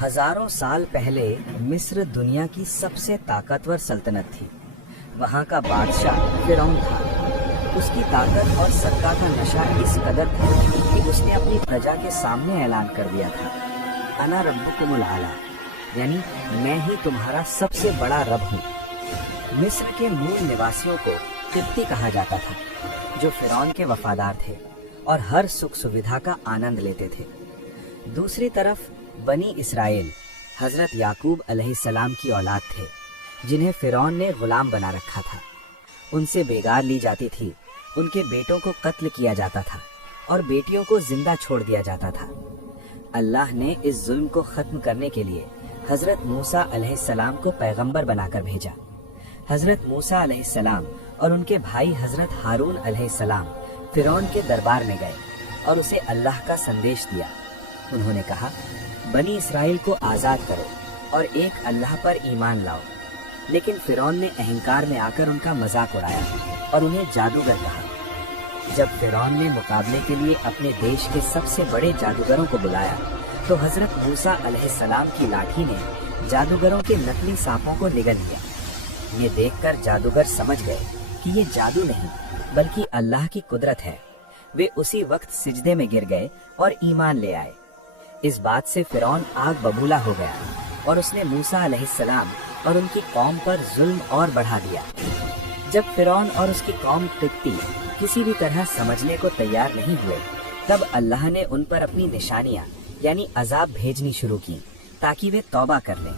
हजारों साल पहले मिस्र दुनिया की सबसे ताकतवर सल्तनत थी। वहाँ का बादशाह फिरौन था। उसकी ताकत और सत्ता का नशा इस कदर था कि उसने अपनी प्रजा के सामने ऐलान कर दिया था, अना रब्बुकुमुल आला, यानी मैं ही तुम्हारा सबसे बड़ा रब हूँ। मिस्र के मूल निवासियों को किप्ती कहा जाता था, जो फिरौन के वफादार थे और हर सुख सुविधा का आनंद लेते थे। दूसरी तरफ बनी इसराइल हजरत याकूब अलैहिस्सलाम की औलाद थे, जिन्हें फिरौन ने गुलाम बना रखा था। उनसे बेगार ली जाती थी, उनके बेटों को कत्ल किया जाता था और बेटियों को जिंदा छोड़ दिया जाता था। अल्लाह ने इस जुल्म को खत्म करने के लिए हजरत मूसा अलैहिस्सलाम को पैगंबर बनाकर भेजा। हजरत मूसा अलैहिस्सलाम और उनके भाई हजरत हारून अलैहिस्सलाम फिरौन के दरबार में गए और उसे अल्लाह का संदेश दिया। उन्होंने कहा, बनी इसराइल को आज़ाद करो और एक अल्लाह पर ईमान लाओ। लेकिन फिरौन ने अहंकार में आकर उनका मजाक उड़ाया और उन्हें जादूगर कहा। जब फिरौन ने मुकाबले के लिए अपने देश के सबसे बड़े जादूगरों को बुलाया तो हजरत मूसा अलैहिस्सलाम की लाठी ने जादूगरों के नकली सांपों को निगल लिया। ये देखकर जादूगर समझ गए कि ये जादू नहीं बल्कि अल्लाह की कुदरत है। वे उसी वक्त सिजदे में गिर गए और ईमान ले आए। इस बात से फिरौन आग बबूला हो गया और उसने मूसा अलैहिस्सलाम और उनकी कौम पर जुल्म और बढ़ा दिया। जब फिरौन और उसकी कौम किप्ती किसी भी तरह समझने को तैयार नहीं हुए, तब अल्लाह ने उन पर अपनी निशानियां यानी अजाब भेजनी शुरू की ताकि वे तौबा कर लें।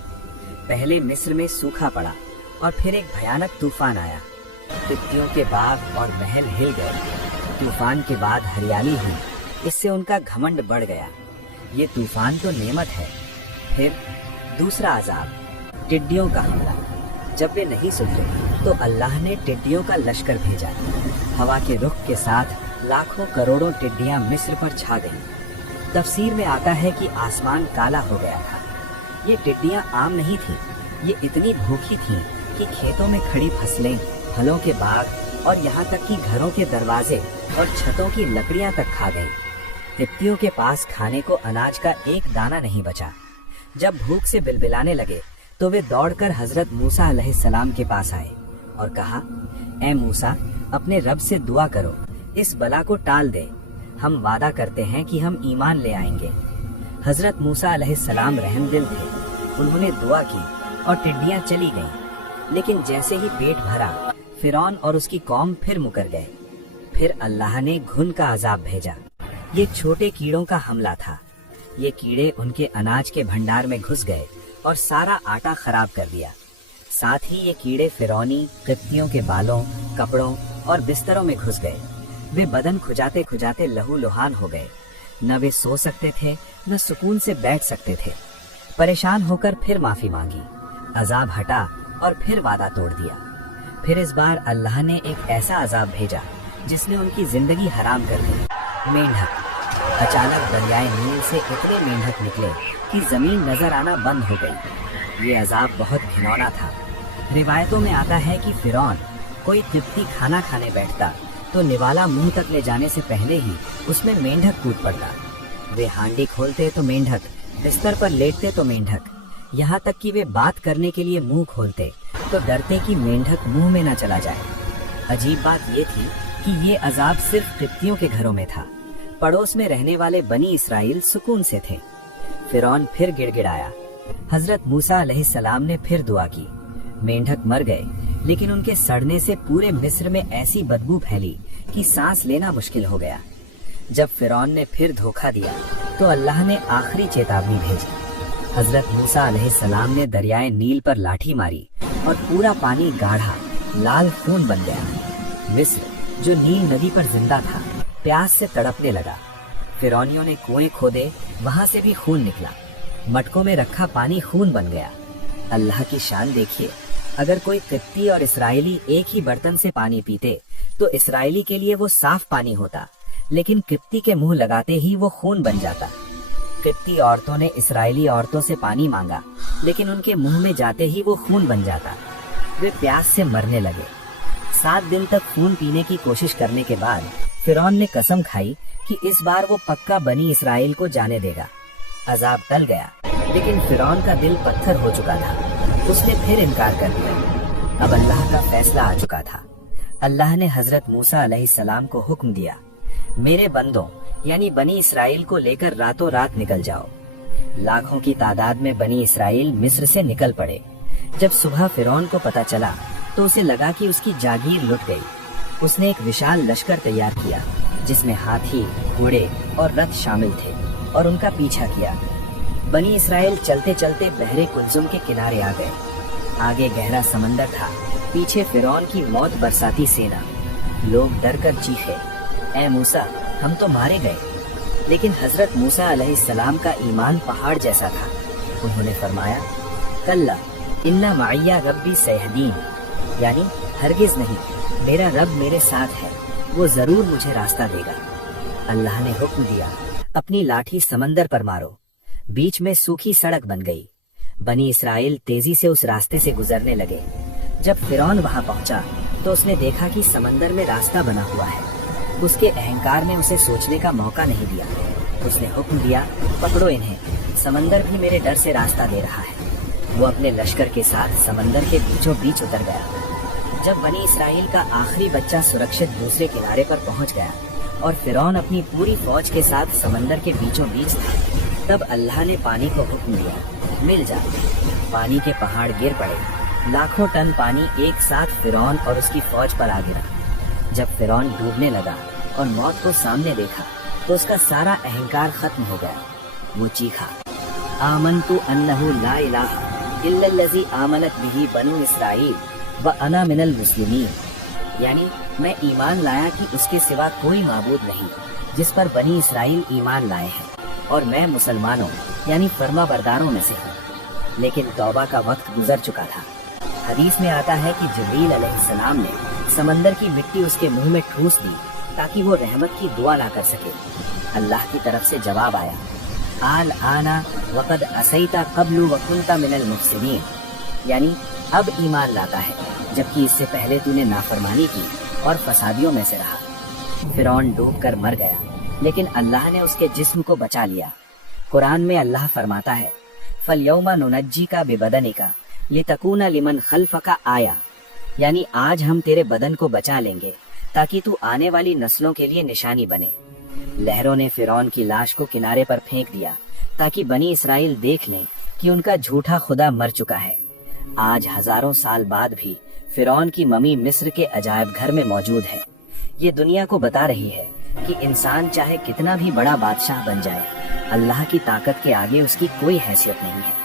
पहले मिस्र में सूखा पड़ा और फिर एक भयानक तूफान आया। किप्तियों के बाग और महल हिल गए। तूफान के बाद हरियाली हुई, इससे उनका घमंड बढ़ गया। ये तूफान तो नेमत है। फिर दूसरा अजाब, टिड्डियों का हमला। जब वे नहीं सुधरे तो अल्लाह ने टिड्डियों का लश्कर भेजा। हवा के रुख के साथ लाखों करोड़ों टिड्डियां मिस्र पर छा गईं। तफसीर में आता है कि आसमान काला हो गया था। ये टिड्डियां आम नहीं थीं, ये इतनी भूखी थीं कि खेतों में खड़ी फसलें, फलों के बाग और यहाँ तक कि घरों के दरवाजे और छतों की लकड़ियां तक खा गईं। किप्तियों के पास खाने को अनाज का एक दाना नहीं बचा। जब भूख से बिलबिलाने लगे तो वे दौड़कर हजरत मूसा अलैहिस्सलाम के पास आए और कहा, ए मूसा, अपने रब से दुआ करो, इस बला को टाल दे। हम वादा करते हैं कि हम ईमान ले आएंगे। हजरत मूसा अलैहिस्सलाम रहमदिल थे। उन्होंने दुआ की और टिड्डियां चली गईं। लेकिन जैसे ही पेट भरा, फिरौन और उसकी कौम फिर मुकर गए। फिर अल्लाह ने घुन का अजाब भेजा। ये छोटे कीड़ों का हमला था। ये कीड़े उनके अनाज के भंडार में घुस गए और सारा आटा खराब कर दिया। साथ ही ये कीड़े फिरौनी किप्तियों के बालों, कपड़ों और बिस्तरों में घुस गए। वे बदन खुजाते खुजाते लहूलुहान हो गए। न वे सो सकते थे, न सुकून से बैठ सकते थे। परेशान होकर फिर माफी मांगी, अजाब हटा और फिर वादा तोड़ दिया। फिर इस बार अल्लाह ने एक ऐसा अजाब भेजा जिसने उनकी जिंदगी हराम कर दी। मेंढक। अचानक दरियाए नील से इतने मेंढक निकले कि जमीन नजर आना बंद हो गई। ये अजाब बहुत घिनौना था। रिवायतों में आता है कि फिरौन कोई किप्ती खाना खाने बैठता तो निवाला मुंह तक ले जाने से पहले ही उसमें मेंढक कूद पड़ता। वे हांडी खोलते तो मेंढक, बिस्तर पर लेटते तो मेंढक, यहाँ तक कि वे बात करने के लिए मुंह खोलते तो डरते कि मेंढक मुंह में न चला जाए। अजीब बात ये थी कि ये अजाब सिर्फ किप्तियों के घरों में था। पड़ोस में रहने वाले बनी इसराइल सुकून से थे। फिरौन फिर गिड़गिड़ाया। हजरत मूसा अलैहिस्सलाम ने फिर दुआ की। मेंढक मर गए, लेकिन उनके सड़ने से पूरे मिस्र में ऐसी बदबू फैली कि सांस लेना मुश्किल हो गया। जब फिरौन ने फिर धोखा दिया तो अल्लाह ने आखिरी चेतावनी भेजी। हजरत मूसा अलैहिस्सलाम ने दरियाए नील पर लाठी मारी और पूरा पानी गाढ़ा लाल खून बन गया। मिस्र, जो नील नदी पर जिंदा था, प्यास से तड़पने लगा। फिरौनियों ने कुएं खोदे, वहां से भी खून निकला। मटकों में रखा पानी खून बन गया। अल्लाह की शान देखिए, अगर कोई किप्ती और इसराइली एक ही बर्तन से पानी पीते तो इसराइली के लिए वो साफ पानी होता, लेकिन किप्ती के मुंह लगाते ही वो खून बन जाता। किप्ती औरतों ने इसराइली औरतों से पानी मांगा, लेकिन उनके मुंह में जाते ही वो खून बन जाता। वे प्यास से मरने लगे। 7 दिन तक खून पीने की कोशिश करने के बाद फिरौन ने कसम खाई कि इस बार वो पक्का बनी इसराइल को जाने देगा। अजाब टल गया, لیکن فرعون کا دل پتھر ہو چکا تھا. اس نے پھر انکار کر دیا. اب اللہ کا فیصلہ آ چکا تھا. اللہ نے حضرت موسیٰ علیہ السلام کو حکم دیا, میرے بندوں یعنی بنی اسرائیل کو لے کر راتوں رات نکل جاؤ. لاکھوں کی تعداد میں بنی اسرائیل مصر سے نکل پڑے. جب صبح فرعون کو پتہ چلا تو اسے لگا کہ اس کی جاگیر لٹ گئی. اس نے ایک وشال لشکر تیار کیا جس میں ہاتھی, گھوڑے اور رتھ شامل تھے اور ان کا پیچھا کیا. بنی اسرائیل چلتے چلتے بحر کلزم کے کنارے آ گئے. آگے گہرا سمندر تھا, پیچھے فرعون کی موت برساتی سینا. لوگ ڈر کر چیخے, اے موسیٰ ہم تو مارے گئے. لیکن حضرت موسیٰ علیہ السلام کا ایمان پہاڑ جیسا تھا. انہوں نے فرمایا, کلا ان معی ربی سیہدین, یعنی ہرگز نہیں, میرا رب میرے ساتھ ہے, وہ ضرور مجھے راستہ دے گا. اللہ نے حکم دیا, اپنی لاٹھی سمندر پر مارو. بیچ میں سوکھی سڑک بن گئی. بنی اسرائیل تیزی سے اس راستے سے گزرنے لگے. جب فرعون وہاں پہنچا تو اس نے دیکھا کہ سمندر میں راستہ بنا ہوا ہے. اس کے اہنکار نے اسے سوچنے کا موقع نہیں دیا. اس نے حکم دیا, پکڑو انہیں, سمندر بھی میرے ڈر سے راستہ دے رہا ہے. وہ اپنے لشکر کے ساتھ سمندر کے بیچوں بیچ اتر گیا. جب بنی اسرائیل کا آخری بچہ سرکشت دوسرے کنارے پر پہنچ گیا اور فرعون اپنی پوری فوج کے ساتھ سمندر کے بیچوں بیچ تھا, تب اللہ نے پانی کو حکم دیا, مل جا. پانی کے پہاڑ گر پڑے. لاکھوں ٹن پانی ایک ساتھ فرعون اور اس کی فوج پر آ گرا. جب فرعون ڈوبنے لگا اور موت کو سامنے دیکھا تو اس کا سارا اہنکار ختم ہو گیا. وہ چیخا, آمنت انہ لا الہ الا الذی آمنت بہ بنو اسرائیل وانا من المسلمین, یعنی میں ایمان لایا کہ اس کے سوا کوئی معبود نہیں جس پر بنی اسرائیل ایمان لائے ہیں, اور میں مسلمانوں یعنی فرما برداروں میں سے ہوں. لیکن توبہ کا وقت گزر چکا تھا. حدیث میں آتا ہے کہ جبریل علیہ السلام نے سمندر کی مٹی اس کے منہ میں ٹھوس دی تاکہ وہ رحمت کی دعا نہ کر سکے. اللہ کی طرف سے جواب آیا, آنا وقد عصیت قبل وکنت من المفسدین, یعنی اب ایمان لاتا ہے جبکہ اس سے پہلے تو نے نافرمانی کی اور فسادیوں میں سے رہا. فرعون ڈوب کر مر گیا لیکن اللہ نے اس کے جسم کو بچا لیا. قرآن میں اللہ فرماتا ہے, فَالْيَوْمَ نُنَجِّيكَ بِبَدَنِكَ لِتَكُونَ لِمَنْ خَلْفَكَ آیَةً, یعنی آج ہم تیرے بدن کو بچا لیں گے تاکہ تو آنے والی نسلوں کے لیے نشانی بنے. لہروں نے فرعون کی لاش کو کنارے پر پھینک دیا تاکہ بنی اسرائیل دیکھ لیں کہ ان کا جھوٹا خدا مر چکا ہے. آج ہزاروں سال بعد بھی فرعون کی ممی مصر کے عجائب گھر میں موجود ہے. یہ دنیا کو بتا رہی ہے کہ انسان چاہے کتنا بھی بڑا بادشاہ بن جائے, اللہ کی طاقت کے آگے اس کی کوئی حیثیت نہیں ہے.